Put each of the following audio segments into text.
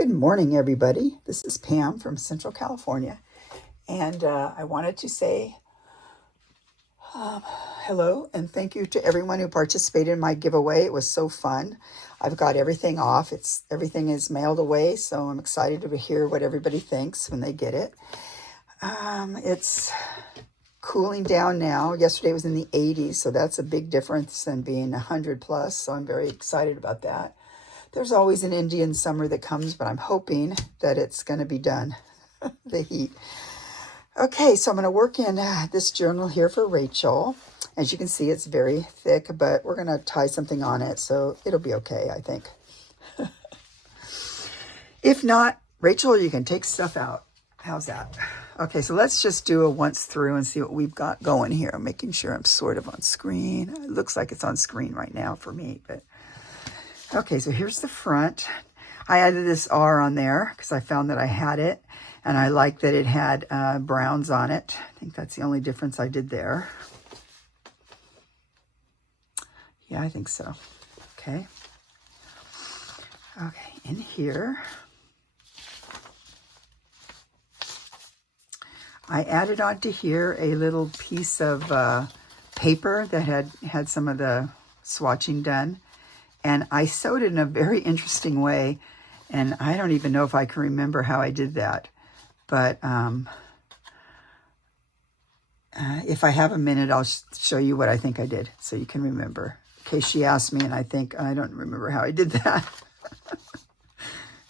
Good morning, everybody. This is Pam from Central California, and I wanted to say hello and thank you to everyone who participated in my giveaway. It was so fun. I've got everything off. Everything is mailed away, so I'm excited to hear what everybody thinks when they get it. It's cooling down now. Yesterday was in the 80s, so that's a big difference than being 100 plus, so I'm very excited about that. There's always an Indian summer that comes, but I'm hoping that it's going to be done, the heat. Okay, so I'm going to work in this journal here for Rachel. As you can see, it's very thick, but we're going to tie something on it, so it'll be okay, I think. If not, Rachel, you can take stuff out. How's that? Okay, so let's just do a once through and see what we've got going here. I'm making sure I'm sort of on screen. It looks like it's on screen right now for me, but... Okay, so here's the front. I added this R on there because I found that I had it, and I like that it had browns on it. I think that's the only difference I did there. Yeah, I think so. Okay. Okay, in here, I added onto here a little piece of paper that had some of the swatching done. And I sewed it in a very interesting way, and I don't even know if I can remember how I did that. But if I have a minute, I'll show you what I think I did so you can remember. In case she asked me and I think, I don't remember how I did that.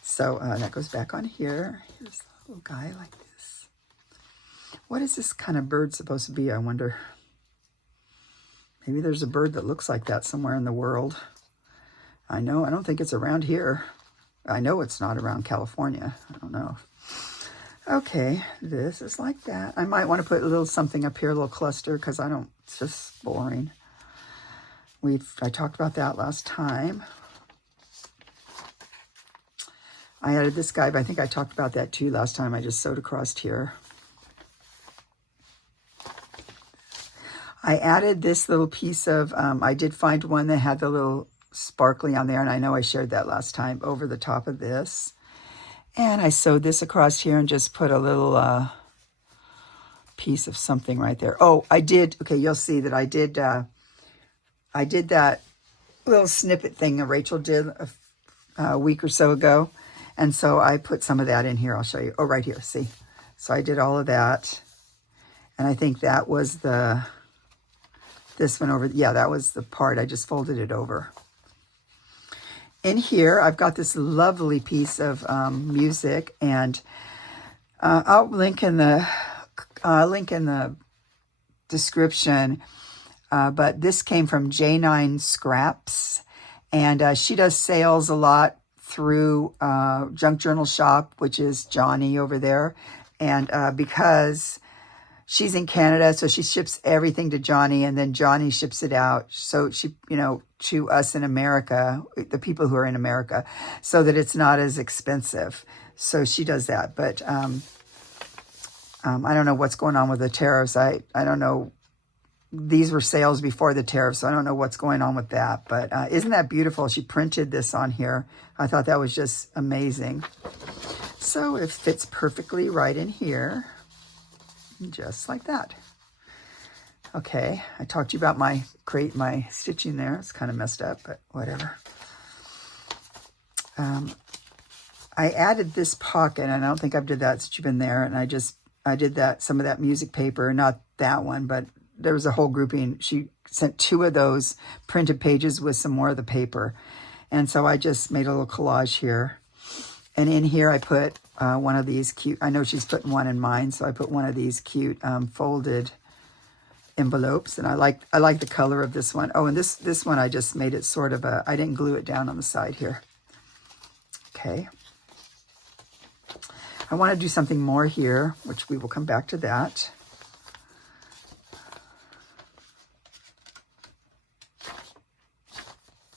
So that goes back on here. Here's a little guy like this. What is this kind of bird supposed to be, I wonder? Maybe there's a bird that looks like that somewhere in the world. I don't think it's around here. I know it's not around California. I don't know. Okay, this is like that. I might want to put a little something up here, a little cluster, because it's just boring. I talked about that last time. I added this guy, but I think I talked about that too last time. I just sewed across here. I added this little piece of, I did find one that had the little sparkly on there, and I know I shared that last time, over the top of this. And I sewed this across here and just put a little piece of something right there. Oh, I did, okay, you'll see that I did that little snippet thing that Rachel did a week or so ago. And so I put some of that in here. I'll show you. Oh, right here, see? So I did all of that. And I think that was this one over, yeah, that was the part. I just folded it over. In here, I've got this lovely piece of music, and I'll link in the description. But this came from J9 Scraps, and she does sales a lot through Junk Journal Shop, which is Johnny over there, and because she's in Canada, so she ships everything to Johnny, and then Johnny ships it out. So she, to us in America, the people who are in America, so that it's not as expensive. So she does that. But I don't know what's going on with the tariffs. I don't know. These were sales before the tariffs, so I don't know what's going on with that. But isn't that beautiful? She printed this on here. I thought that was just amazing. So it fits perfectly right in here. Just like that. Okay, I talked to you about my stitching there. It's kind of messed up, but whatever. I added this pocket, and I don't think I've did that since you've been there, and I did some of that music paper, not that one, but there was a whole grouping. She sent 2 of those printed pages with some more of the paper, and so I just made a little collage here. And in here I put one of these cute, I know she's putting one in mine, so I put one of these cute folded envelopes, and I like the color of this one. Oh, and this one I just made it sort of I didn't glue it down on the side here. Okay. I want to do something more here, which we will come back to that.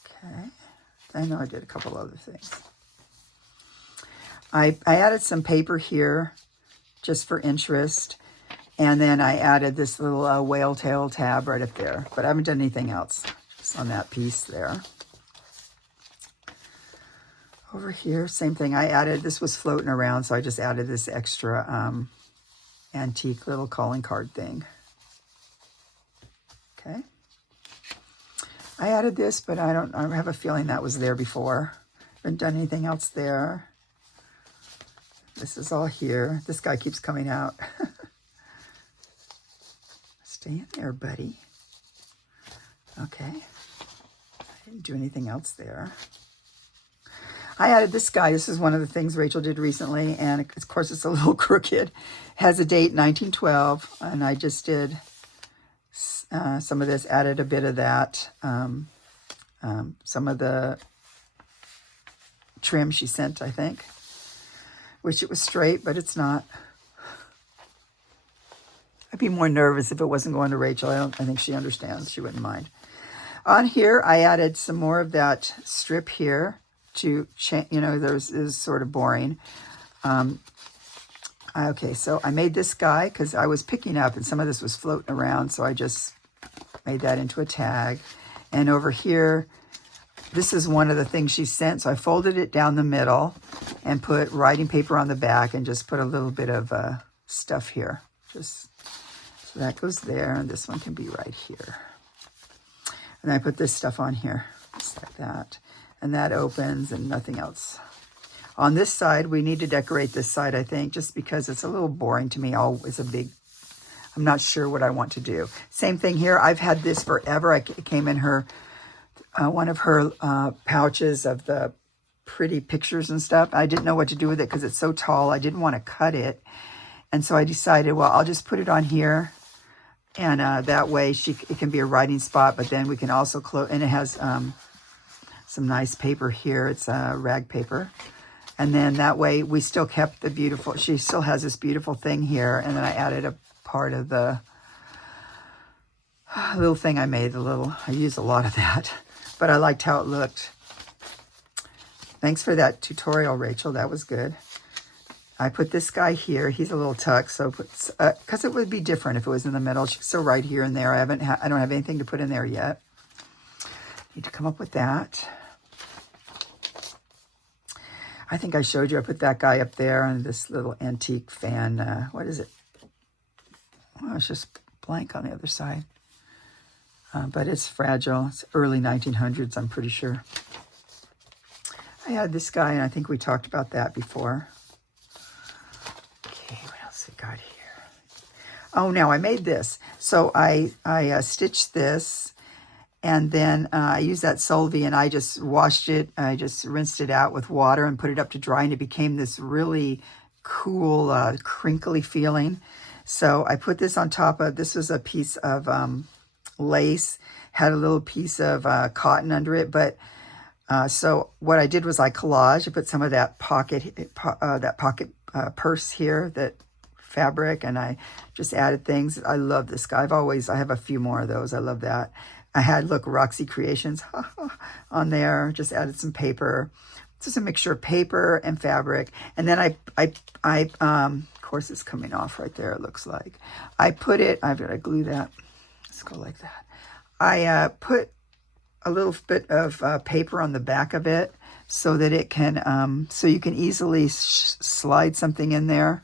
Okay. I know I did a couple other things. I added some paper here just for interest. And then I added this little whale tail tab right up there. But I haven't done anything else just on that piece there. Over here, same thing. I added, this was floating around, so I just added this extra antique little calling card thing. Okay. I added this, but I have a feeling that was there before. Haven't done anything else there. This is all here. This guy keeps coming out. Stay in there, buddy. Okay. I didn't do anything else there. I added this guy. This is one of the things Rachel did recently, and of course it's a little crooked. It has a date, 1912, and I just did some of this, added a bit of that. Some of the trim she sent, I think. Wish it was straight, but it's not. I'd be more nervous if it wasn't going to Rachel. I think she understands. She wouldn't mind. On here, I added some more of that strip here to change. You know, there's is sort of boring. Okay, so I made this guy because I was picking up, and some of this was floating around, so I just made that into a tag. And over here, this is one of the things she sent, so I folded it down the middle and put writing paper on the back and just put a little bit of stuff here. Just so that goes there, and this one can be right here. And I put this stuff on here, just like that. And that opens and nothing else. On this side, we need to decorate this side, I think, just because it's a little boring to me. It's a big, I'm not sure what I want to do. Same thing here. I've had this forever. It came in her, one of her pouches of the pretty pictures and stuff. I didn't know what to do with it because it's so tall. I didn't want to cut it. And so I decided, well, I'll just put it on here. And that way it can be a writing spot, but then we can also close, and it has some nice paper here. It's rag paper. And then that way we still kept the beautiful, she still has this beautiful thing here. And then I added a part of the little thing I made, I used a lot of that, but I liked how it looked. Thanks for that tutorial, Rachel. That was good. I put this guy here. He's a little tuck, so because it would be different if it was in the middle. So right here and there. I don't have anything to put in there yet. Need to come up with that. I think I showed you. I put that guy up there and this little antique fan. What is it? Well, it's just blank on the other side. But it's fragile. It's early 1900s, I'm pretty sure. I had this guy, and I think we talked about that before. Okay, what else we got here? Oh, now I made this. So I stitched this, and then I used that Solvay, and I just washed it. I just rinsed it out with water and put it up to dry, and it became this really cool, crinkly feeling. So I put this on top of, this was a piece of lace, had a little piece of cotton under it, but so what I did was I collaged. I put some of that pocket purse here, that fabric, and I just added things. I love this guy. I have a few more of those. I love that. I had, look, Roxy Creations on there. Just added some paper. Just a mixture of paper and fabric. And then of course it's coming off right there, it looks like. I've got to glue that. Let's go like that. I put a little bit of paper on the back of it so that it can, so you can easily slide something in there.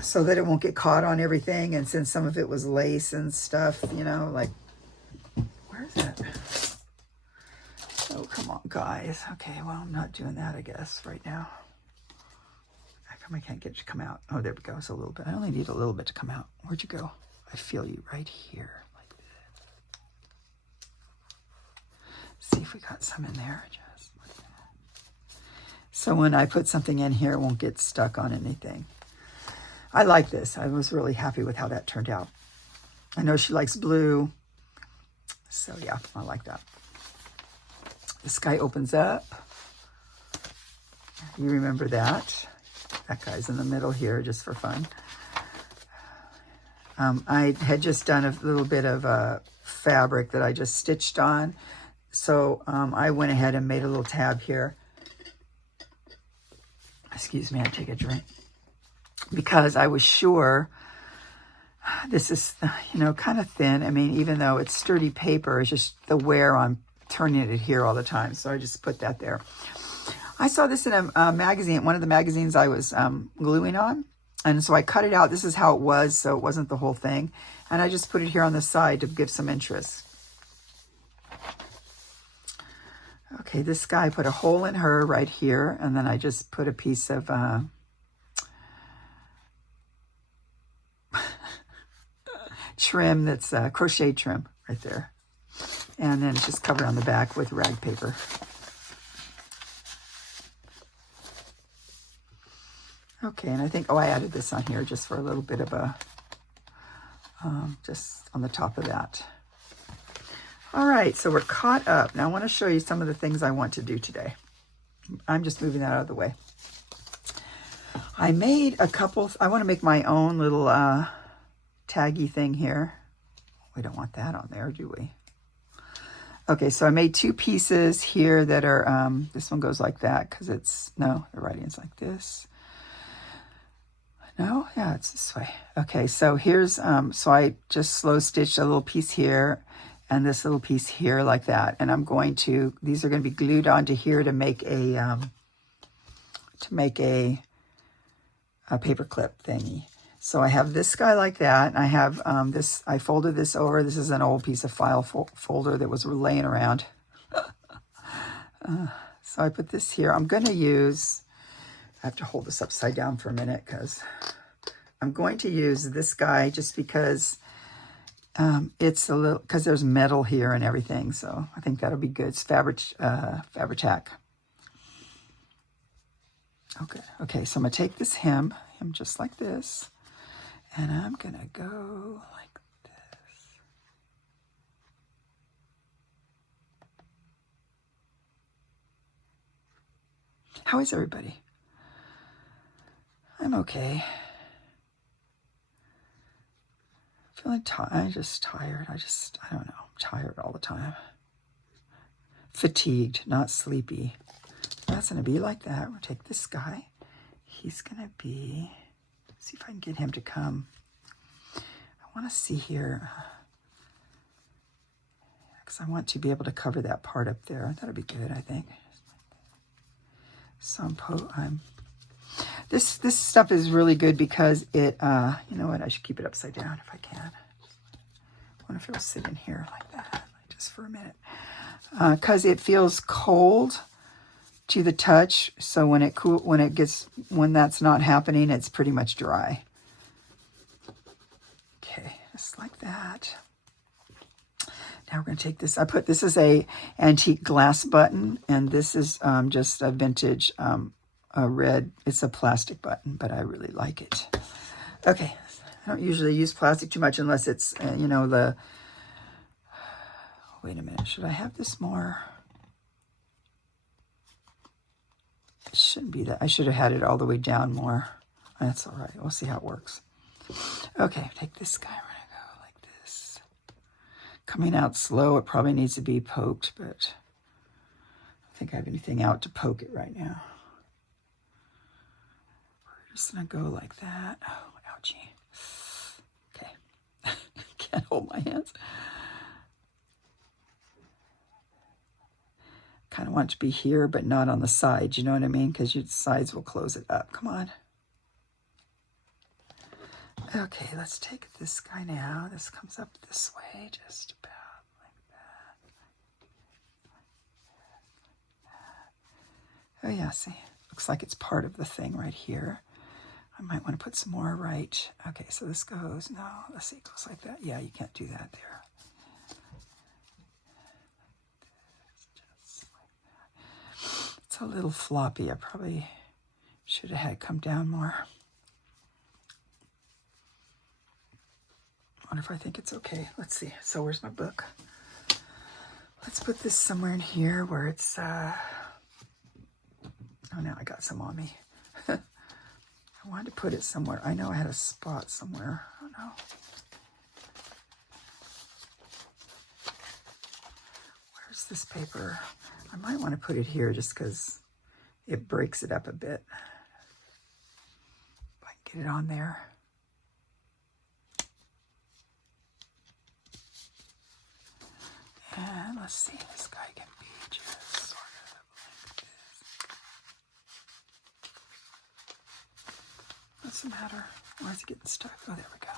So that it won't get caught on everything. And since some of it was lace and stuff, you know, like, where's that? Oh, come on, guys. Okay, well, I'm not doing that, I guess, right now. How come I can't get it to come out? Oh, there we go. It's a little bit. I only need a little bit to come out. Where'd you go? I feel you right here, like this. See if we got some in there, just like that. So when I put something in here, it won't get stuck on anything. I like this. I was really happy with how that turned out. I know she likes blue, so yeah, I like that. This guy opens up. You remember that? That guy's in the middle here, just for fun. I had just done a little bit of fabric that I just stitched on. So I went ahead and made a little tab here. Excuse me, I take a drink. Because I was sure this is, you know, kind of thin. I mean, even though it's sturdy paper, it's just the wear on turning it here all the time. So I just put that there. I saw this in a magazine, one of the magazines I was gluing on. And so I cut it out. This is how it was, so it wasn't the whole thing. And I just put it here on the side to give some interest. Okay, this guy put a hole in her right here, and then I just put a piece of trim that's crochet trim right there. And then it's just covered on the back with rag paper. Okay, and I think, I added this on here just for a little bit of a, just on the top of that. All right, so we're caught up. Now I want to show you some of the things I want to do today. I'm just moving that out of the way. I made a couple, I want to make my own little taggy thing here. We don't want that on there, do we? Okay, so I made 2 pieces here that are, this one goes like that because it's, no, the writing's like this. No, yeah, it's this way. Okay, so here's, so I just slow stitched a little piece here and this little piece here like that. And I'm going to, these are going to be glued onto here to make a paper clip thingy. So I have this guy like that. And I have this, I folded this over. This is an old piece of file folder that was laying around. So I put this here. I'm going to use, I have to hold this upside down for a minute because I'm going to use this guy just because it's a little, because there's metal here and everything. So I think that'll be good. It's Fabri-Tac. Okay, so I'm going to take this hem just like this, and I'm going to go like this. How is everybody? I'm okay. Feeling tired. I'm just tired. I don't know. I'm tired all the time. Fatigued, not sleepy. That's going to be like that. We'll take this guy. He's going to be, see if I can get him to come. I want to see here, because I want to be able to cover that part up there. That'll be good, I think. So this stuff is really good because it, you know what, I should keep it upside down if I can. I wonder if it'll sit in here like that, just for a minute. Because it feels cold to the touch, so when when that's not happening, it's pretty much dry. Okay, just like that. Now we're going to take this. This is a antique glass button, and this is just a vintage a red. It's a plastic button, but I really like it. Okay, I don't usually use plastic too much unless it's you know, the. Wait a minute, should I have this more? It shouldn't be that. I should have had it all the way down more. That's all right. We'll see how it works. Okay, take this guy. We're going to go like this. Coming out slow. It probably needs to be poked, but I don't think I have anything out to poke it right now. We're just going to go like that. Oh, ouchie. Okay. Can't hold my hands. Kind of want it to be here, but not on the sides. You know what I mean? Because your sides will close it up. Come on. Okay, let's take this guy now. This comes up this way, just about like that. Oh yeah, see? Looks like it's part of the thing right here. I might want to put some more right. Okay, so this goes, no, let's see, it goes like that. Yeah, you can't do that there. It's a little floppy. I probably should have had it come down more. I wonder if I think it's okay. Let's see. So where's my book? Let's put this somewhere in here where it's, oh, now I got some on me. I wanted to put it somewhere. I know I had a spot somewhere. Oh, no. Where's this paper? I might want to put it here just because it breaks it up a bit. If I can get it on there. And let's see, this guy can be just sort of like this. What's the matter? Why is he getting stuck? Oh, there we go.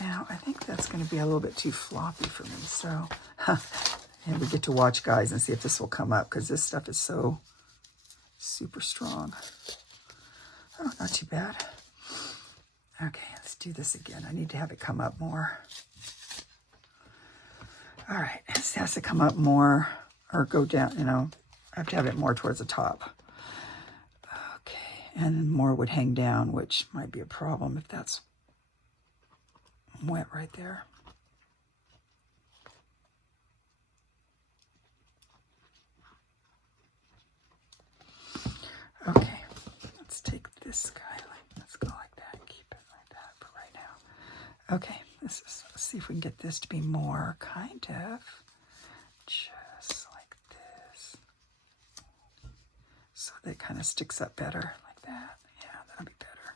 Now, I think that's going to be a little bit too floppy for me, so and we get to watch, guys, and see if this will come up, because this stuff is so super strong. Oh, not too bad. Okay, let's do this again. I need to have it come up more. All right, this has to come up more or go down, you know, I have to have it more towards the top. Okay, and more would hang down, which might be a problem if that's wet right there. Okay, let's take this guy, let's go like that and keep it like that for right now. Okay, let's see if we can get this to be more kind of just like this. So that it kind of sticks up better like that. Yeah, that'll be better.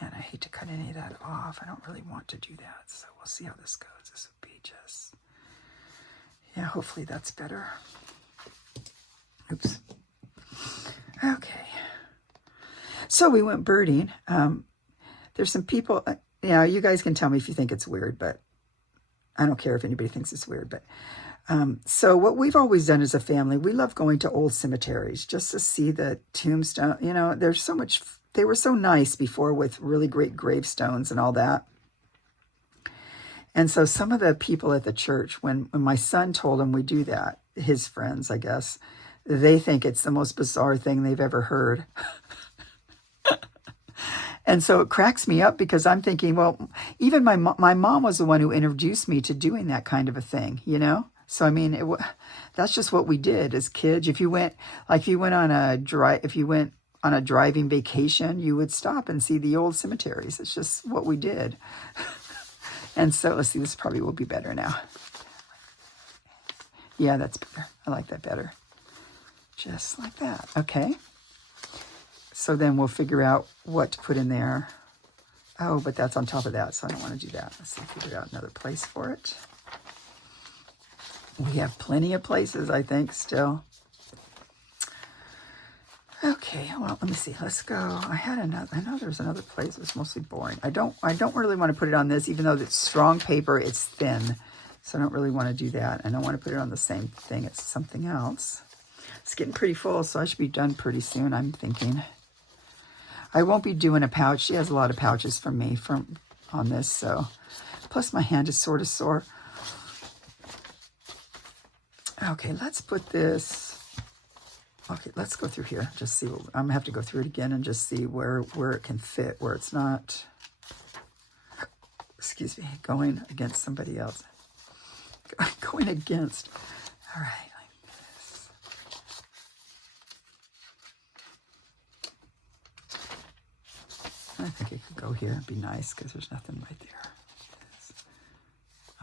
Man, I hate to cut any of that off. I don't really want to do that, so we'll see how this goes. This would be just, yeah, hopefully that's better. Oops. Okay. So we went birding. There's some people, you guys can tell me if you think it's weird, but I don't care if anybody thinks it's weird. But so what we've always done as a family, we love going to old cemeteries just to see the tombstone. You know, there's so much. They were so nice before with really great gravestones and all that. And so some of the people at the church, when my son told them we do that, his friends, I guess, they think it's the most bizarre thing they've ever heard. And so it cracks me up because I'm thinking, well, even my mom was the one who introduced me to doing that kind of a thing, you know? So, I mean, that's just what we did as kids. If you went on a driving vacation, you would stop and see the old cemeteries. It's just what we did. And so, let's see, this probably will be better now. Yeah, that's better. I like that better. Just like that. Okay. So then we'll figure out what to put in there. Oh, but that's on top of that, so I don't want to do that. Let's see, figure out another place for it. We have plenty of places, I think, still. Okay, well, let me see. Let's go. I know there's another place. It's mostly boring. I don't really want to put it on this, even though it's strong paper, it's thin. So I don't really want to do that. I don't want to put it on the same thing. It's something else. It's getting pretty full, so I should be done pretty soon, I'm thinking. I won't be doing a pouch. She has a lot of pouches from me on this, so. Plus my hand is sort of sore. Okay, let's put this. Okay, let's go through here. Just see. I'm going to have to go through it again and just see where it can fit, where it's not, excuse me, going against somebody else. Going against. All right. I think it could go here. It'd be nice because there's nothing right there.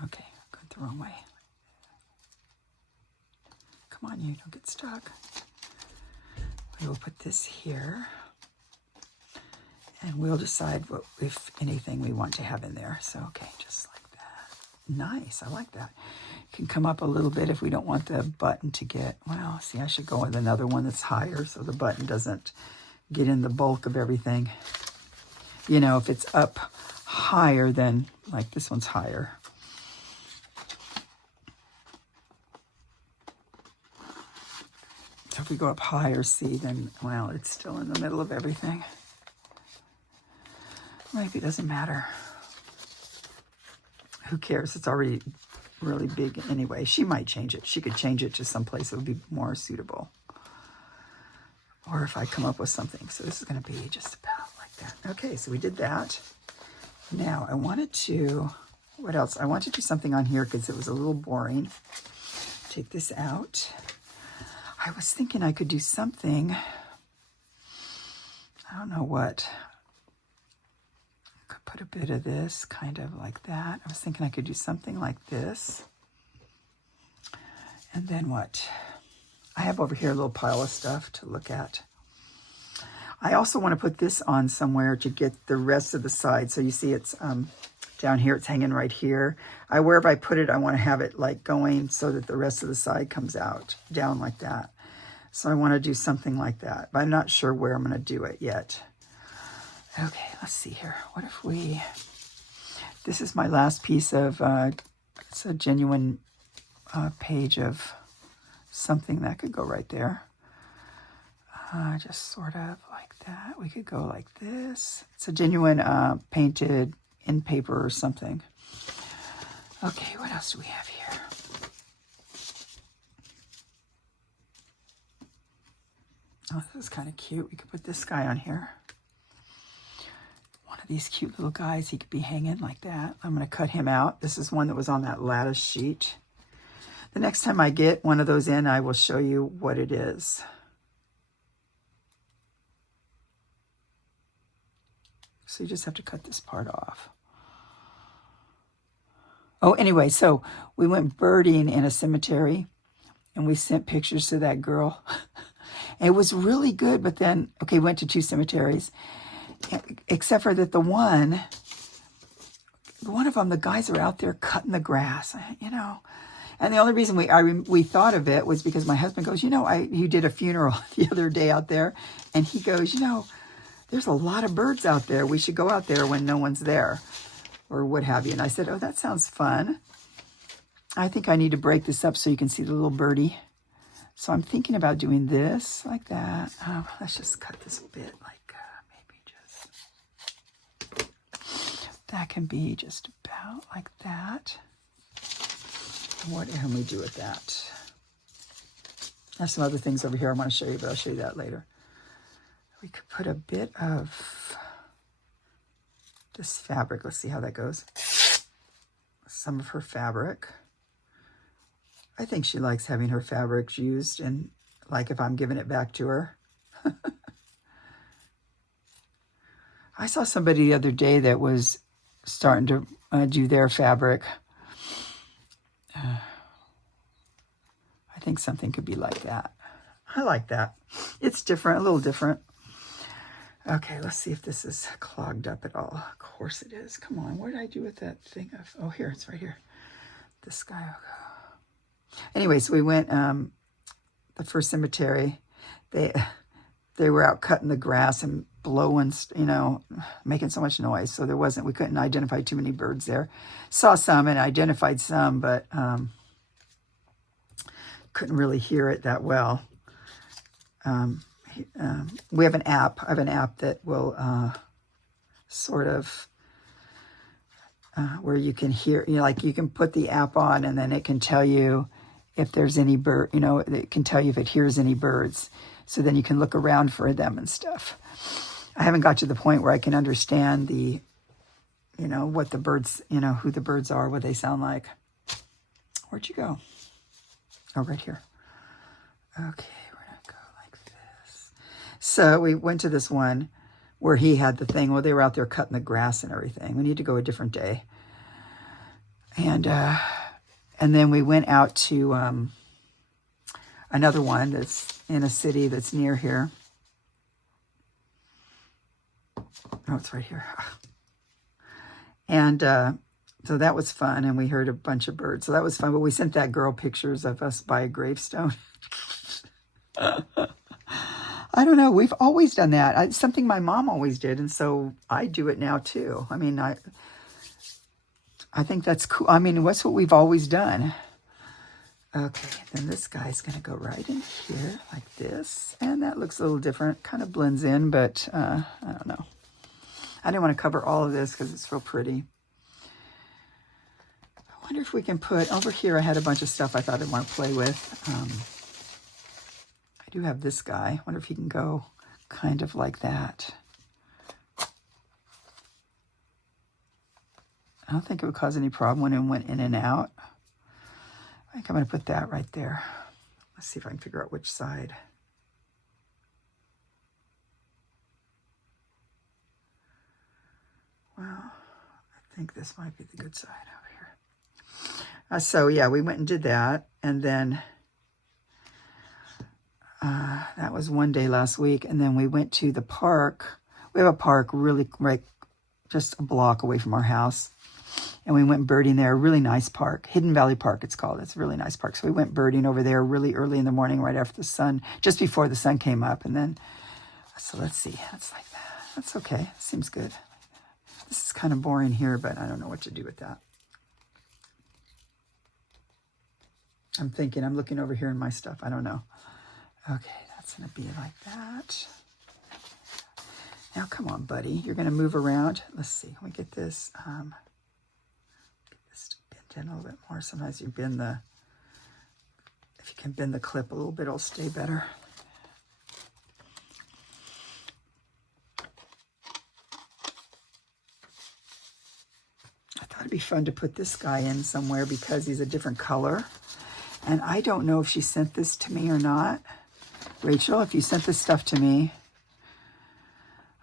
Okay, going the wrong way. Come on, you don't get stuck. We will put this here. And we'll decide what, if anything, we want to have in there. So, okay, just like that. Nice, I like that. It can come up a little bit if we don't want the button to get, well, see, I should go with another one that's higher so the button doesn't get in the bulk of everything. You know, if it's up higher, then like this one's higher. So if we go up higher, see, then, well, it's still in the middle of everything. Maybe it doesn't matter. Who cares? It's already really big anyway. She might change it. She could change it to someplace that would be more suitable. Or if I come up with something. So this is going to be just about like that. Okay, so we did that. Now I wanted to, what else? I wanted to do something on here because it was a little boring. Take this out. I was thinking I could do something. I don't know what. I could put a bit of this kind of like that. I was thinking I could do something like this. And then what? I have over here a little pile of stuff to look at. I also want to put this on somewhere to get the rest of the side. So you see it's Down here, it's hanging right here. Wherever I put it, I want to have it like going so that the rest of the side comes out down like that. So I want to do something like that, but I'm not sure where I'm going to do it yet. Okay, let's see here. What if we, this is my last piece of, it's a genuine page of something that could go right there. Just sort of like that. We could go like this. It's a genuine painted in paper or something. Okay, what else do we have here? Oh, this is kind of cute. We could put this guy on here. One of these cute little guys. He could be hanging like that. I'm going to cut him out. This is one that was on that lattice sheet. The next time I get one of those in, I will show you what it is. So you just have to cut this part off. Oh, anyway, so we went birding in a cemetery, and we sent pictures to that girl. And it was really good, but then, okay, went to 2 cemeteries, except for that the one of them, the guys are out there cutting the grass, you know. And the only reason we thought of it was because my husband goes, you know, you did a funeral the other day out there, and he goes, you know, there's a lot of birds out there. We should go out there when no one's there, or what have you. And I said, oh, that sounds fun. I think I need to break this up so you can see the little birdie. So I'm thinking about doing this like that. Oh, let's just cut this a bit, like maybe just, that can be just about like that. What can we do with that? I have some other things over here I want to show you, but I'll show you that later. We could put a bit of this fabric. Let's see how that goes. Some of her fabric. I think she likes having her fabrics used, and like if I'm giving it back to her. I saw somebody the other day that was starting to do their fabric. I think something could be like that. I like that. It's different, a little different. Okay, let's see if this is clogged up at all. Of course it is. Come on, what did I do with that thing? Oh, here, it's right here. This guy. Anyway, so we went, the first cemetery, they were out cutting the grass and blowing, you know, making so much noise. So we couldn't identify too many birds there. Saw some and identified some, but couldn't really hear it that well. We have an app. I have an app that will sort of where you can hear, you know, like you can put the app on and then it can tell you if there's any bird, you know, it can tell you if it hears any birds. So then you can look around for them and stuff. I haven't got to the point where I can understand the, you know, what the birds, you know, who the birds are, what they sound like. Where'd you go? Oh, right here. Okay. So we went to this one where he had the thing. Well, they were out there cutting the grass and everything. We need to go a different day. And then we went out to another one that's in a city that's near here. Oh, it's right here. And so that was fun. And we heard a bunch of birds. So that was fun. But we sent that girl pictures of us by a gravestone. I don't know. We've always done that. It's something my mom always did, and so I do it now too. I mean, I think that's cool. I mean, that's what we've always done. Okay, then this guy's going to go right in here like this, and that looks a little different. Kind of blends in, but I don't know. I didn't want to cover all of this because it's real pretty. I wonder if we can put, over here I had a bunch of stuff I thought I'd want to play with. I do have this guy. I wonder if he can go kind of like that. I don't think it would cause any problem when it went in and out. I think I'm going to put that right there. Let's see if I can figure out which side. Well, I think this might be the good side over here. So yeah, we went and did that, and then that was one day last week, and then we went to the park. We have a park really right just a block away from our house, And we went birding there, a really nice park. Hidden Valley Park, it's called. It's a really nice park. So we went birding over there really early in the morning, right after the sun, just before the sun came up. And then, so let's see. That's like that. That's okay. Seems good. This is kind of boring here, but I don't know what to do with that. I'm thinking, I'm looking over here in my stuff. I don't know. Okay, that's going to be like that. Now, come on, buddy. You're going to move around. Let's see. Can we get this? Get this to bend in a little bit more. Sometimes you bend the, if you can bend the clip a little bit, it'll stay better. I thought it'd be fun to put this guy in somewhere because he's a different color. And I don't know if she sent this to me or not. Rachel, if you sent this stuff to me,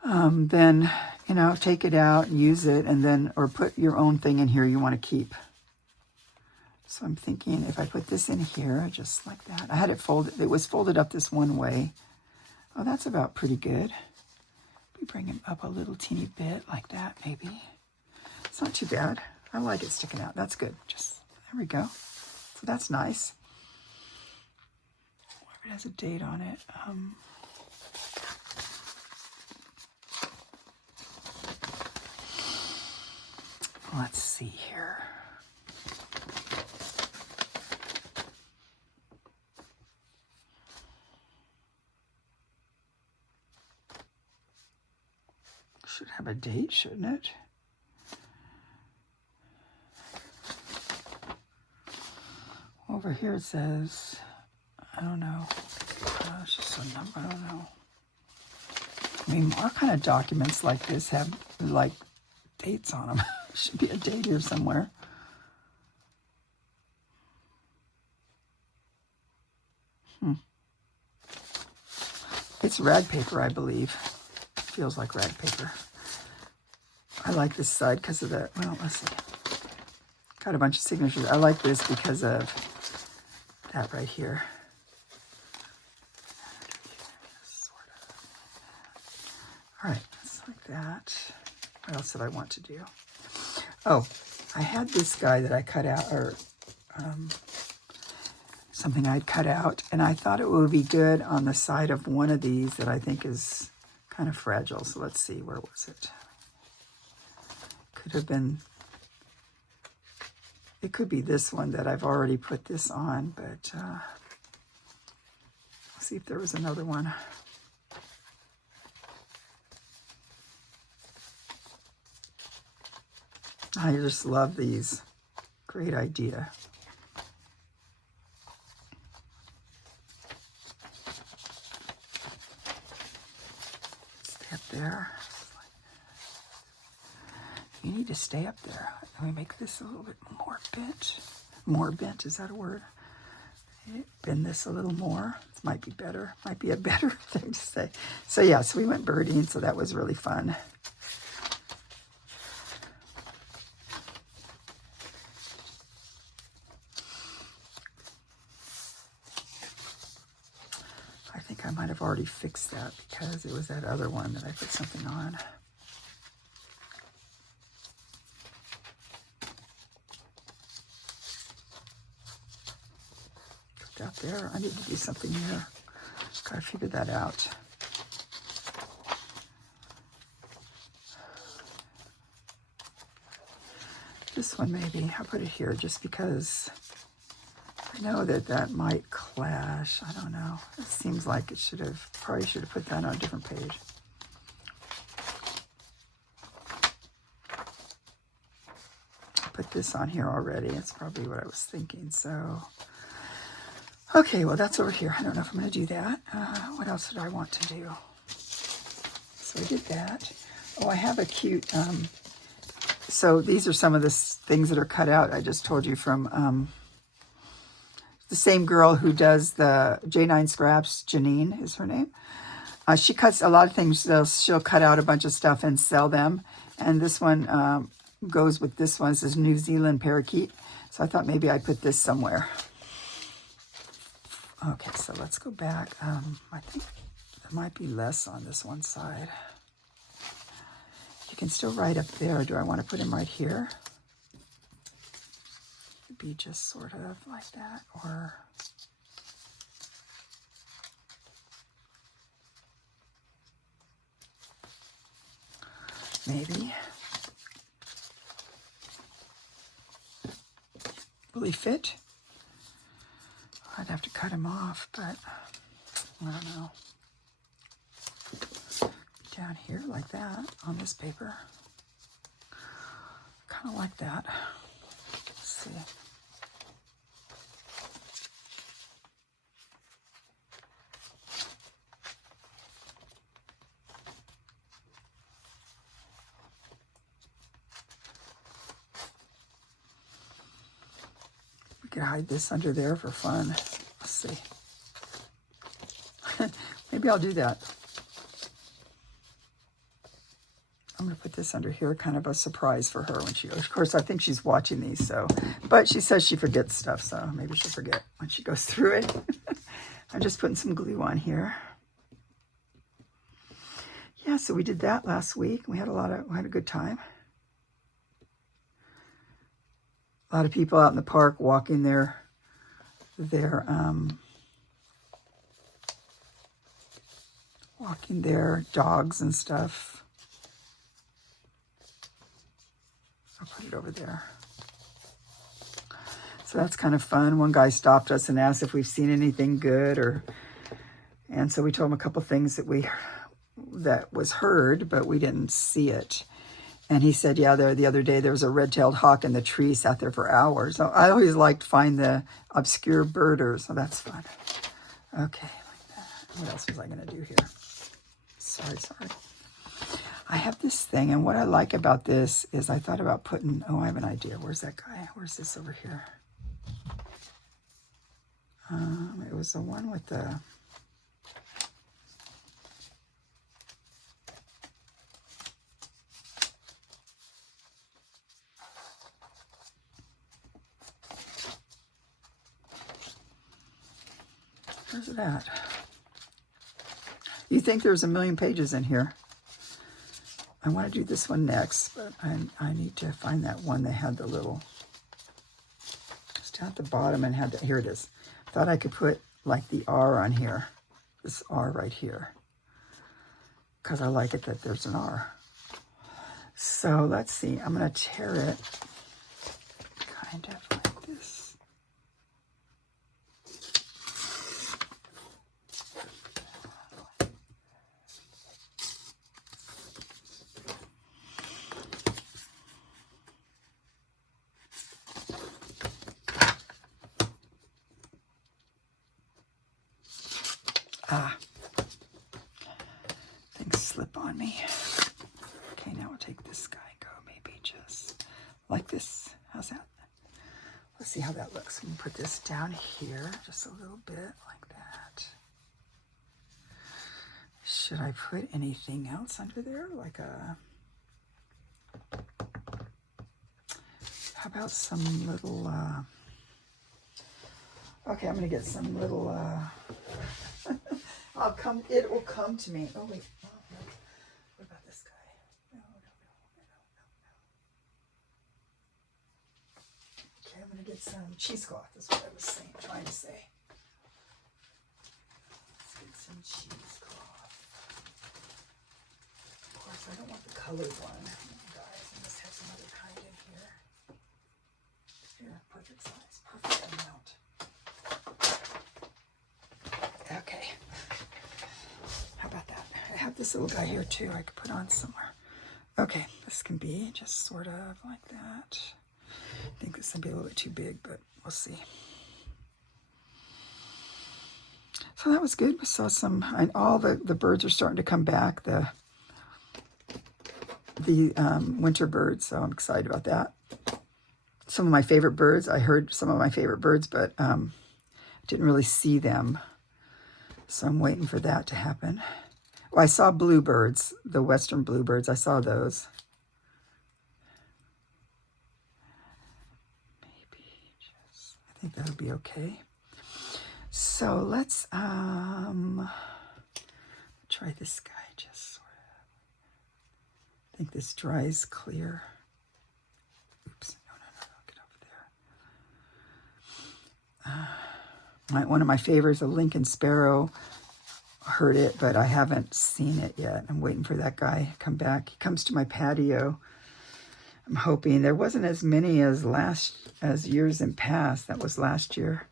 then, you know, take it out, use it, and then, or put your own thing in here you want to keep. So I'm thinking if I put this in here, just like that. I had it folded, it was folded up this one way. Oh, that's about pretty good. We bring him up a little teeny bit like that, maybe. It's not too bad. I like it sticking out. That's good. Just, there we go. So that's nice. It has a date on it. Let's see here. Should have a date, shouldn't it? Over here it says, I don't know. It's just a number, I don't know. I mean, our kind of documents like this have like dates on them. Should be a date here somewhere. It's rag paper, I believe. Feels like rag paper. I like this side because of the, well, let's see. Got a bunch of signatures. I like this because of that right here. All right, it's like that. What else did I want to do? Oh, I had this guy that I cut out, or something I'd cut out, and I thought it would be good on the side of one of these that I think is kind of fragile. So let's see, where was it? Could have been, it could be this one that I've already put this on, but let's see if there was another one. I just love these. Great idea. Stay up there. You need to stay up there. Let me make this a little bit more bent. More bent, is that a word? Bend this a little more. This might be better. Might be a better thing to say. So yeah, so we went birding, so that was really fun. I think I might have already fixed that because it was that other one that I put something on. Put that there. I need to do something here. Gotta figure that out. This one maybe. I'll put it here just because I know that that might clash. I don't know. It seems like it should have, probably should have put that on a different page. I put this on here already. It's probably what I was thinking. So, okay, well, that's over here. I don't know if I'm going to do that. What else did I want to do? So I did that. Oh, I have a cute, so these are some of the things that are cut out. I just told you from the same girl who does the J9 scraps, Jeannie is her name. She cuts a lot of things. She'll cut out a bunch of stuff and sell them. And this one goes with this one. This is New Zealand parakeet. So I thought maybe I'd put this somewhere. Okay, so let's go back. I think there might be less on this one side. You can still write up there. Do I want to put him right here? might be just sort of like that, or maybe. Will he fit? I'd have to cut him off, but I don't know. Down here like that on this paper. Kind of like that. Let's see. We could hide this under there for fun. Let's see. Maybe I'll do that. I'm going to put this under here, kind of a surprise for her when she goes. Of course, I think she's watching these, so. But she says she forgets stuff, so maybe she'll forget when she goes through it. I'm just putting some glue on here. Yeah, so we did that last week. We had a good time. A lot of people out in the park walking their dogs and stuff. I'll put it over there. So that's kind of fun. One guy stopped us and asked if we've seen anything good, and so we told him a couple things that was heard, but we didn't see it. And he said, yeah, the other day there was a red-tailed hawk in the tree, sat there for hours. So I always like to find the obscure birders, so that's fun. Okay, like that. What else was I going to do here? Sorry. I have this thing, and what I like about this is I thought about putting, I have an idea. Where's that guy? Where's this over here? It was the one with the... Where's it at? You think there's a million pages in here. I want to do this one next, but I need to find that one that had the little, just at the bottom and had the, here it is. Thought I could put like the R on here, this R right here, because I like it that there's an R. So let's see, I'm going to tear it kind of like this. Things slip on me. Okay, now I'll take this guy and go maybe just like this. How's that? Let's see how that looks. I'm gonna put this down here just a little bit like that. Should I put anything else under there? Like a, how about some little, okay, I'm gonna get some little, it will come to me. Oh wait, oh, no. What about this guy? No. Okay, I'm gonna get some cheesecloth, is what I was trying to say. Let's get some cheesecloth. Of course, I don't want the colored one. Guys, I must have some other kind in here. Here, perfect size, perfect amount. Okay. How about that? I have this little guy here too I could put on somewhere. Okay, this can be just sort of like that. I think this will be a little bit too big, but we'll see. So that was good. We saw some, and all the birds are starting to come back, the winter birds, so I'm excited about that. Some of my favorite birds, I heard some of my favorite birds, but didn't really see them. So I'm waiting for that to happen. Well, I saw bluebirds, the western bluebirds. I saw those. Maybe just, I think that'll be okay. So let's try this guy just sort of. I think this dries clear. Oops, no, get over there. One of my favorites, a Lincoln Sparrow. Heard it, but I haven't seen it yet. I'm waiting for that guy to come back. He comes to my patio. I'm hoping there wasn't as many as years in past. That was last year,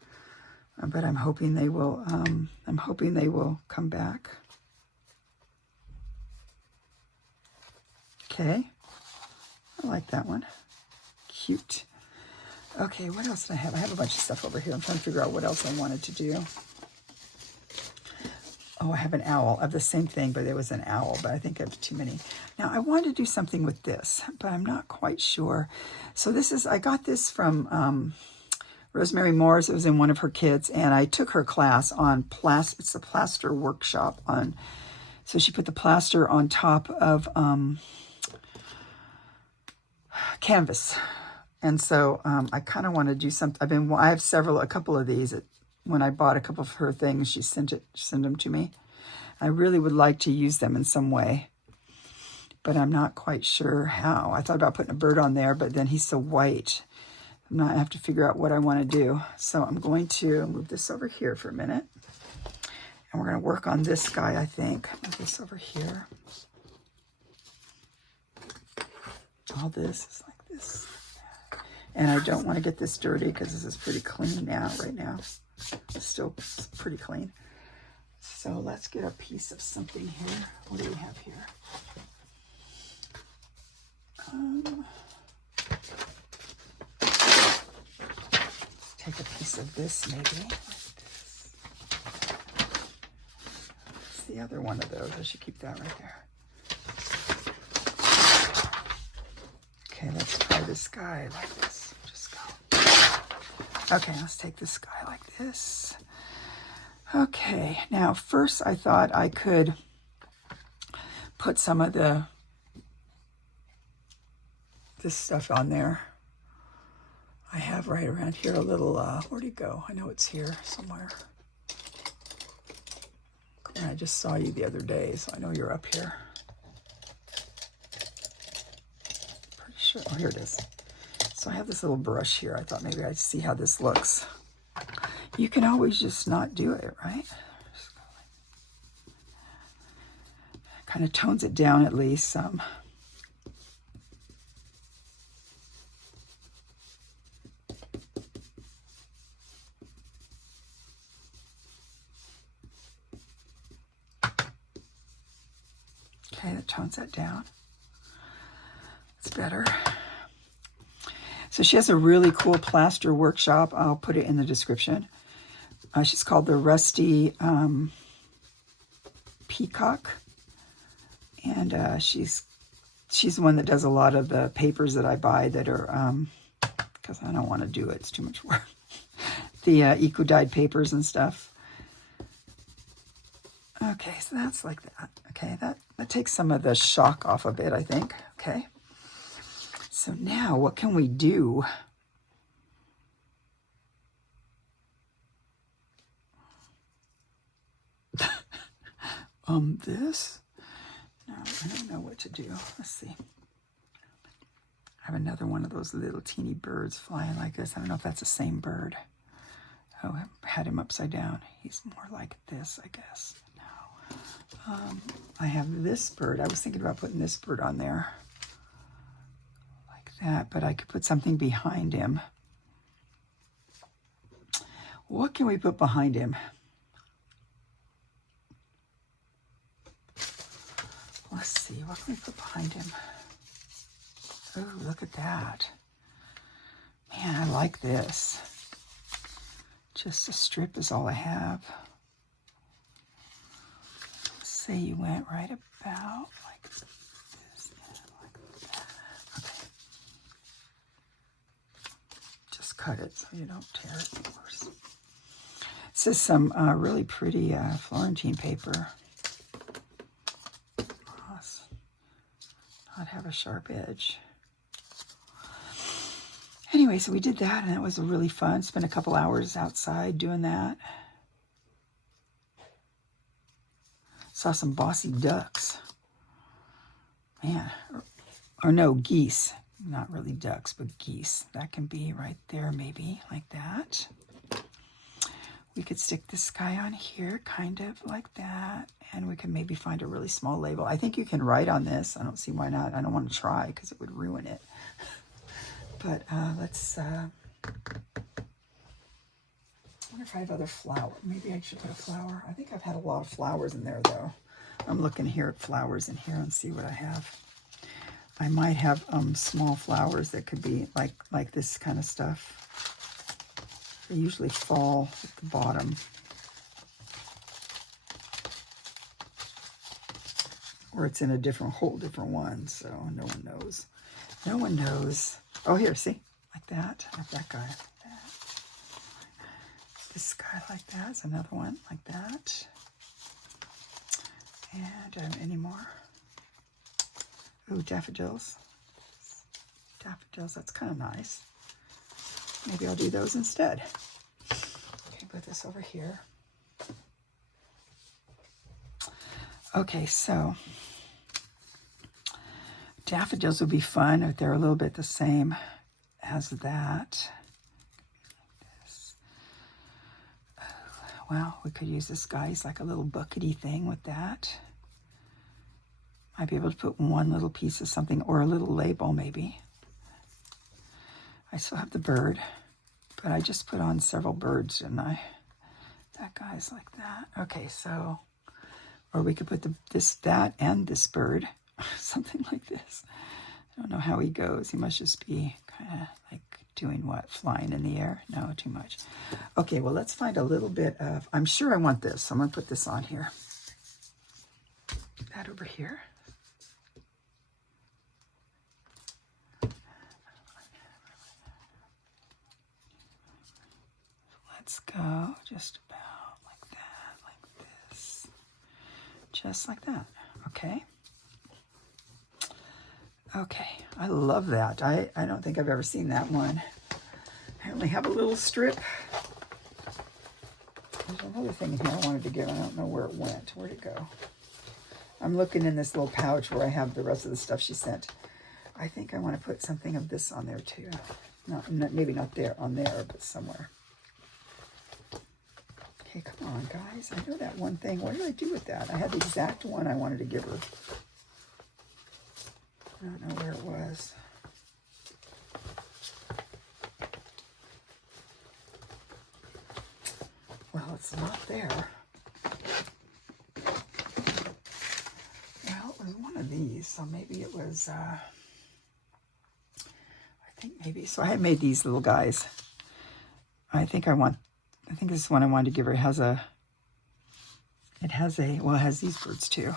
but I'm hoping they will. I'm hoping they will come back. Okay, I like that one. Cute. Okay, what else did I have? I have a bunch of stuff over here. I'm trying to figure out what else I wanted to do. Oh, I have an owl. I have the same thing, but there was an owl, but I think I have too many. Now, I wanted to do something with this, but I'm not quite sure. So this is, I got this from Rosemary Moore's. It was in one of her kits, and I took her class on plaster. It's a plaster workshop on, so she put the plaster on top of canvas. And so I kind of want to do something. I have a couple of these. When I bought a couple of her things, she sent them to me. I really would like to use them in some way, but I'm not quite sure how. I thought about putting a bird on there, but then he's so white. I have to figure out what I want to do. So I'm going to move this over here for a minute, and we're going to work on this guy, I think. Move this over here. All this is like this. And I don't want to get this dirty because this is pretty clean right now. It's still pretty clean. So let's get a piece of something here. What do we have here? Let's take a piece of this maybe. Like this. What's the other one of those? I should keep that right there. Okay, let's try this guy like this. Just go. Okay, let's take this guy like this. Okay, now first I thought I could put some of this stuff on there. I have right around here a little, where'd he go? I know it's here somewhere. I just saw you the other day, so I know you're up here. Pretty sure, oh, here it is. So I have this little brush here. I thought maybe I'd see how this looks. You can always just not do it, right? Kind of tones it down at least some. Okay, that tones that down. It's better. So she has a really cool plaster workshop. I'll put it in the description. She's called the Rusty Peacock. And she's the one that does a lot of the papers that I buy that are, because I don't want to do it. It's too much work. The eco-dyed papers and stuff. Okay, so that's like that. Okay, that takes some of the shock off of it, I think. Okay. So now what can we do? This? No, I don't know what to do. Let's see. I have another one of those little teeny birds flying like this. I don't know if that's the same bird. Oh, I had him upside down. He's more like this, I guess. No. I have this bird. I was thinking about putting this bird on there. Like that, but I could put something behind him. What can we put behind him? Let's see, what can we put behind him? Oh, look at that. Man, I like this. Just a strip is all I have. Let's say you went right about like this and like that. Okay. Just cut it so you don't tear it, of course. This is some really pretty Florentine paper. Not have a sharp edge. Anyway, so we did that, and it was really fun. Spent a couple hours outside doing that. Saw some bossy ducks. Man, or no, geese. Not really ducks, but geese. That can be right there, maybe, like that. we could stick this guy on here, kind of like that. And we can maybe find a really small label. I think you can write on this. I don't see why not. I don't want to try because it would ruin it. But let's, I wonder if I have other flower. Maybe I should put a flower. I think I've had a lot of flowers in there though. I'm looking here at flowers in here and see what I have. I might have small flowers that could be like this kind of stuff. They usually fall at the bottom. Or it's in a whole different one, so no one knows. No one knows. Oh, here, see? Like that. Like that guy. Like that. This guy like that is another one like that. And any more? Ooh, daffodils. Daffodils, that's kind of nice. Maybe I'll do those instead. Okay, put this over here. Okay, so daffodils would be fun if they're a little bit the same as that. Oh, well, we could use this guy. He's like a little buckety thing with that. Might be able to put one little piece of something or a little label maybe. I still have the bird, but I just put on several birds, didn't I? That guy's like that. Okay, so... Or we could put that, and this bird, something like this. I don't know how he goes. He must just be kind of like doing what? Flying in the air? No, too much. Okay, well, let's find a little bit of, I'm sure I want this. I'm going to put this on here. That over here. Let's go just about like that, like this. Just like that, okay? Okay, I love that. I don't think I've ever seen that one. I only have a little strip. There's another thing in here I wanted to get. I don't know where it went. Where'd it go? I'm looking in this little pouch where I have the rest of the stuff she sent. I think I want to put something of this on there too. Not maybe not there, on there, but somewhere. Okay, come on, guys. I know that one thing. What did I do with that? I had the exact one I wanted to give her. I don't know where it was. Well, it's not there. Well, it was one of these, so maybe it was, I think maybe, so I had made these little guys. I think this is one I wanted to give her. It has these birds too.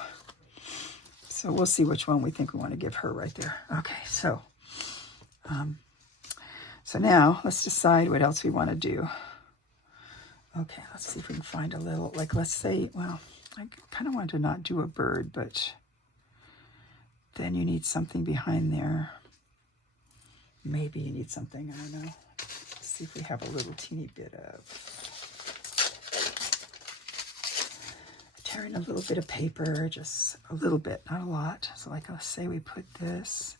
So we'll see which one we think we want to give her right there. Okay, so now let's decide what else we want to do. Okay, let's see if we can find a little, like let's say, well, I kind of want to not do a bird, but then you need something behind there. Maybe you need something, I don't know. Let's see if we have a little teeny bit of, tearing a little bit of paper, just a little bit, not a lot. So like, let's say we put this,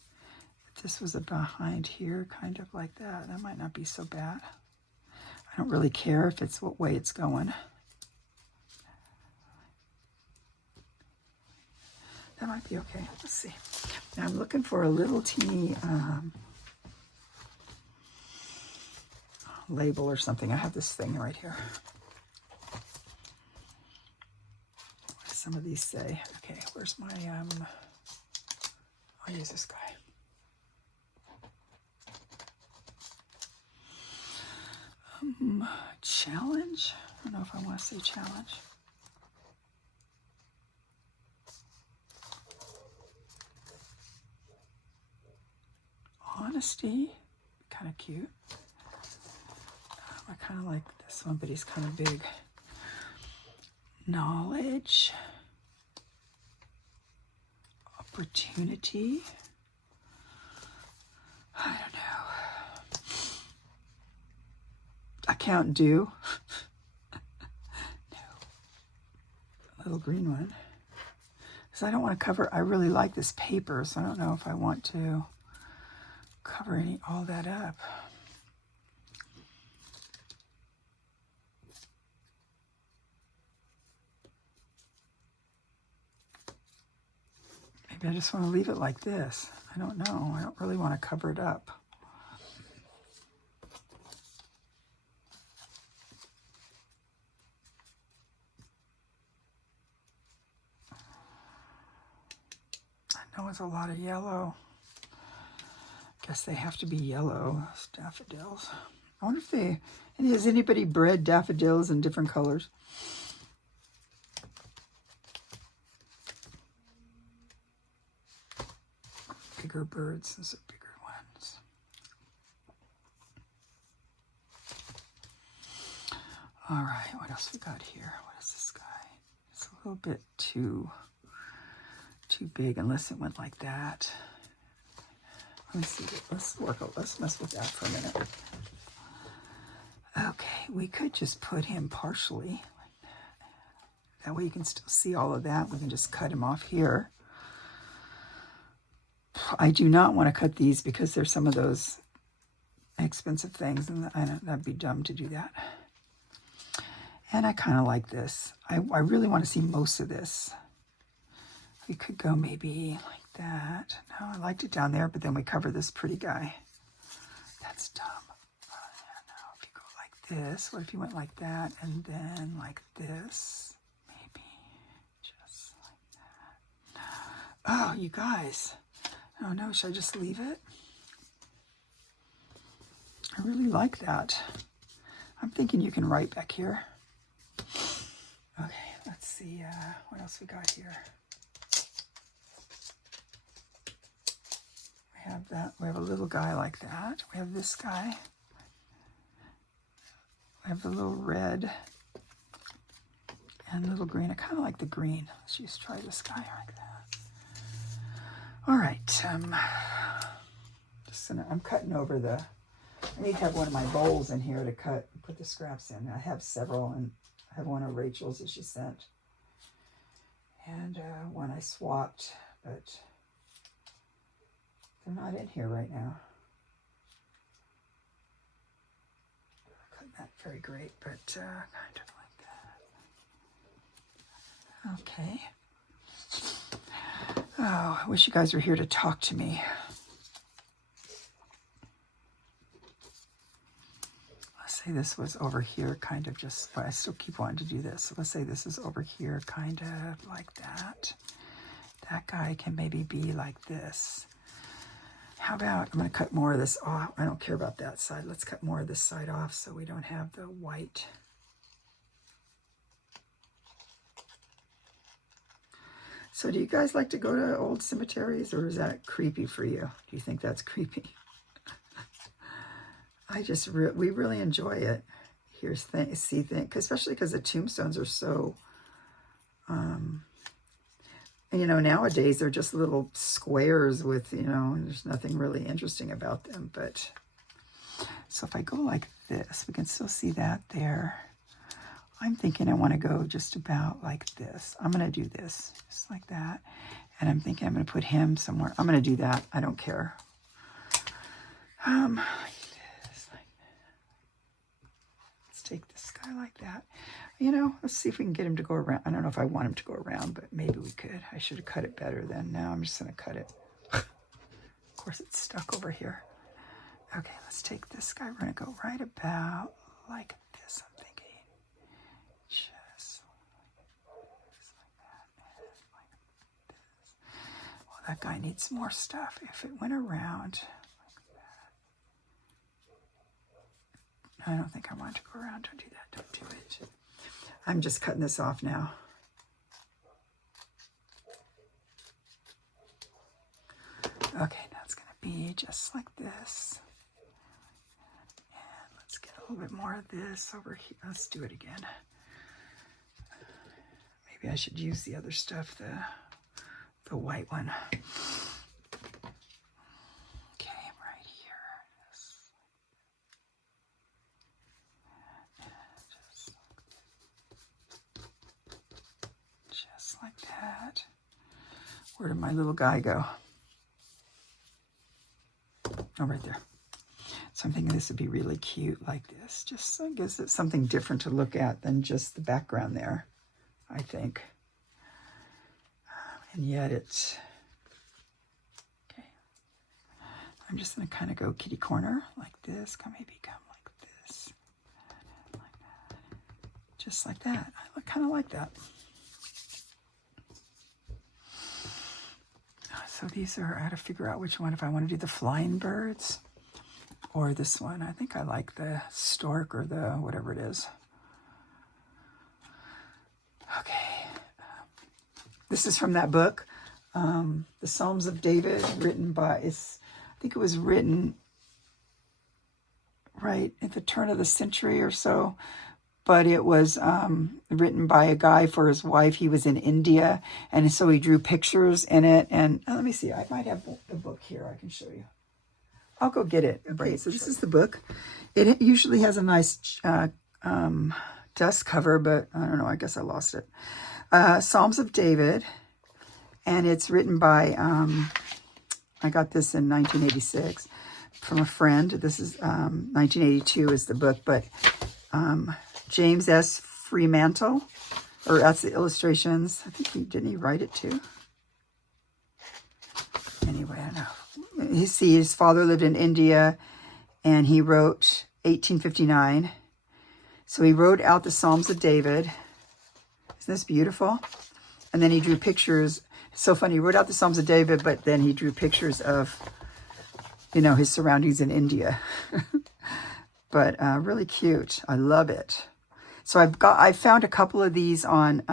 if this was a behind here, kind of like that. That might not be so bad. I don't really care if it's what way it's going. That might be okay. Let's see. Now I'm looking for a little teeny label or something. I have this thing right here. What do some of these say? Okay, where's my, I'll use this guy. Challenge? I don't know if I want to say challenge. Honesty, kind of cute. I kind of like this one, but he's kind of big. Knowledge. Opportunity. I don't know. Account due. No. A little green one. Because I don't want to cover, I really like this paper, so I don't know if I want to cover all that up. Maybe I just want to leave it like this. I don't know. I don't really want to cover it up. I know it's a lot of yellow. Guess they have to be yellow, those daffodils. I wonder if has anybody bred daffodils in different colors? Bigger birds, those are bigger ones. All right, what else we got here? What is this guy? It's a little bit too big, unless it went like that. Let me see. Let's mess with that for a minute. Okay, we could just put him partially like that. That way you can still see all of that. We can just cut him off here. I do not want to cut these because there's some of those expensive things, and that'd be dumb to do that. And I kind of like this. I really want to see most of this. We could go maybe like that. No, I liked it down there, but then we cover this pretty guy. That's dumb. Yeah, no, if you go like this, what if you went like that and then like this? Maybe just like that. Oh, you guys. Oh no, should I just leave it? I really like that. I'm thinking you can write back here. Okay, let's see what else we got here. We have that. We have a little guy like that. We have this guy. We have the little red and little green. I kind of like the green. Let's just try this guy like that. All right. I'm cutting over the. I need to have one of my bowls in here to put the scraps in. I have several, and I have one of Rachel's that she sent, and one I swapped, but they're not in here right now. Cut that very great, but kind of like that. Okay. Oh, I wish you guys were here to talk to me. Let's say this was over here, kind of just, but I still keep wanting to do this. So let's say this is over here, kind of like that. That guy can maybe be like this. How about, I'm going to cut more of this off. I don't care about that side. Let's cut more of this side off so we don't have the white. So do you guys like to go to old cemeteries, or is that creepy for you? Do you think that's creepy? We really enjoy it. Here's see things, especially because the tombstones are so, and, nowadays they're just little squares with, there's nothing really interesting about them. But so if I go like this, we can still see that there. I'm thinking I want to go just about like this. I'm going to do this just like that. And I'm thinking I'm going to put him somewhere. I'm going to do that. I don't care. Like this, like that. Let's take this guy like that. Let's see if we can get him to go around. I don't know if I want him to go around, but maybe we could. I should have cut it better then. Now I'm just going to cut it. Of course, it's stuck over here. Okay, let's take this guy. We're going to go right about like this, I'm thinking. Just like that, and like this. Well, that guy needs more stuff. If it went around like that. No, I don't think I want to go around. Don't do that. Don't do it. I'm just cutting this off now. Okay, that's going to be just like this. And let's get a little bit more of this over here. Let's do it again. Maybe I should use the other stuff, the white one. Okay, right here. Just like that. Where did my little guy go? Oh, right there. So I'm thinking this would be really cute like this. Just so it gives it something different to look at than just the background there, I think. And yet it's I'm just going to kind of go kitty corner like this. Maybe come like this. Like that. Just like that. I kind of like that. So these are, I had to figure out which one, if I want to do the flying birds or this one. I think I like the stork or the whatever it is. Okay. This is from that book, The Psalms of David, written by, I think it was written right at the turn of the century or so. But it was written by a guy for his wife. He was in India, and so he drew pictures in it. And let me see, I might have the book here. I can show you. I'll go get it. Okay, so this is the book. It usually has a nice dust cover, but I don't know. I guess I lost it. Psalms of David, and it's written by, I got this in 1986 from a friend. This is 1982 is the book, but James S. Fremantle, or that's the illustrations. I think didn't he write it too? Anyway, I know. His father lived in India, and he wrote 1859. So he wrote out the Psalms of David. Isn't this beautiful? And then he drew pictures. It's so funny. He wrote out the Psalms of David, but then he drew pictures of, his surroundings in India. But really cute. I love it. So I found a couple of these on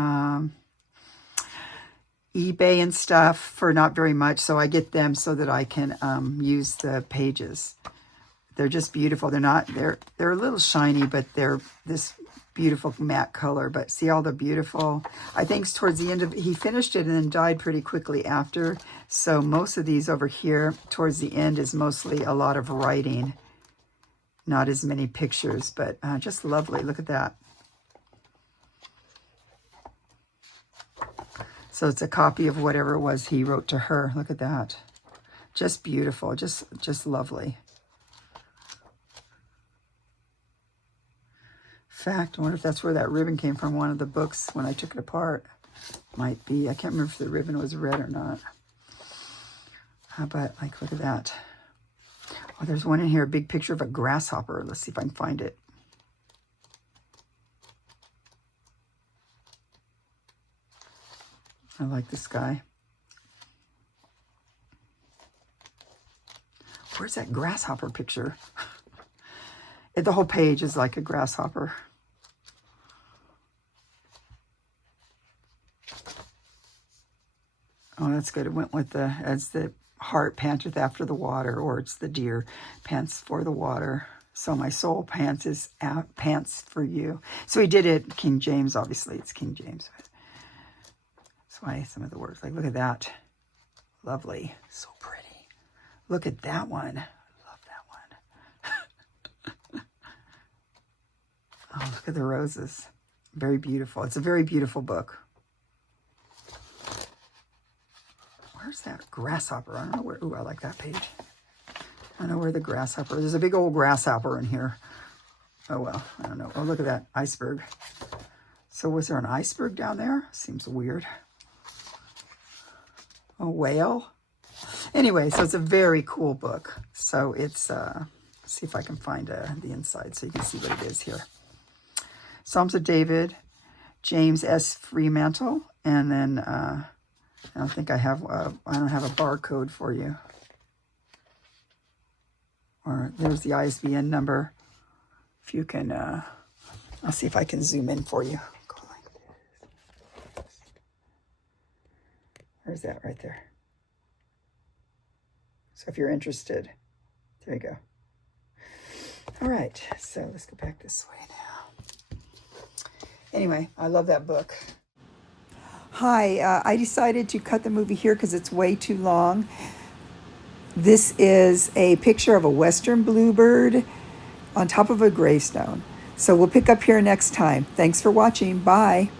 eBay and stuff for not very much. So I get them so that I can use the pages. They're just beautiful. They're a little shiny, but they're this beautiful matte color. But see all the beautiful, I think towards the end of, he finished it and then died pretty quickly after. So most of these over here towards the end is mostly a lot of writing. Not as many pictures, but just lovely. Look at that. So it's a copy of whatever it was he wrote to her. Look at that. Just beautiful. Just lovely. In fact, I wonder if that's where that ribbon came from, one of the books when I took it apart. Might be. I can't remember if the ribbon was red or not. But, look at that. Oh, there's one in here, a big picture of a grasshopper. Let's see if I can find it. I like this guy. Where's that grasshopper picture? The whole page is like a grasshopper. Oh, that's good. It went with as the heart panteth after the water, or it's the deer pants for the water. So my soul pants for you. So he did it King James, obviously. It's King James. That's why some of the words, look at that. Lovely. So pretty. Look at that one. I love that one. Oh, look at the roses. Very beautiful. It's a very beautiful book. Where's that grasshopper? I don't know where. Ooh, I like that page. I don't know where the grasshopper. There's a big old grasshopper in here. Oh, well, I don't know. Oh, look at that iceberg. So was there an iceberg down there? Seems weird. A whale? Anyway, so it's a very cool book. So it's, see if I can find the inside so you can see what it is here. Psalms of David, James S. Fremantle, and then I don't think I have, I don't have a barcode for you. Or there's the ISBN number. If you can, I'll see if I can zoom in for you. Go like this. Where's that right there? So if you're interested, there you go. All right, so let's go back this way now. Anyway, I love that book. Hi, I decided to cut the movie here because it's way too long. This is a picture of a western bluebird on top of a gravestone. So we'll pick up here next time. Thanks for watching. Bye.